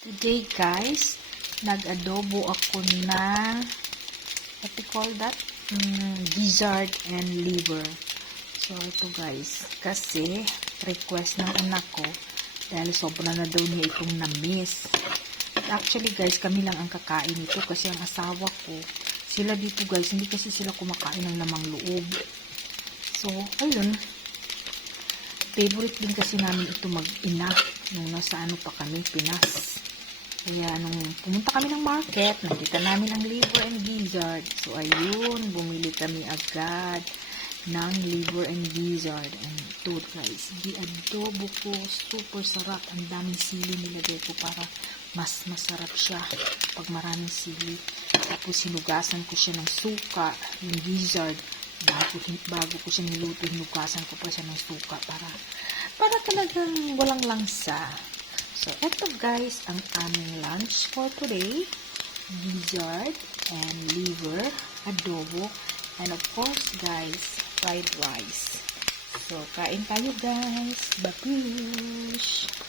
Today guys, nag-adobo ako na what you call that? Gizzard and liver. So ito guys, kasi request ng anak ko dahil sobra na daw niya itong na-miss. Actually guys, kami lang ang kakain nito kasi ang asawa ko, sila dito guys, hindi kasi sila kumakain ng lamang loob. So, ayun. Favorite din kasi namin ito mag-ina nung nasa ano pa kami, Pinas. Kaya nung pumunta kami ng market, nakita namin ang liver and gizzard. So, ayun, bumili kami agad ng liver and gizzard. And ito guys, gi-adobo ko, super sarap. Ang daming sili nilagay ko para mas masarap siya pag maraming sili. Tapos sinugasan ko siya ng suka, yung gizzard. Bago ko siya niluto, hinugasan ko pa siya ng suka para talagang walang langsa. So, eto guys, ang aming lunch for today. Gizzard and liver, adobo, and of course guys, fried rice. So, kain tayo guys. Babush!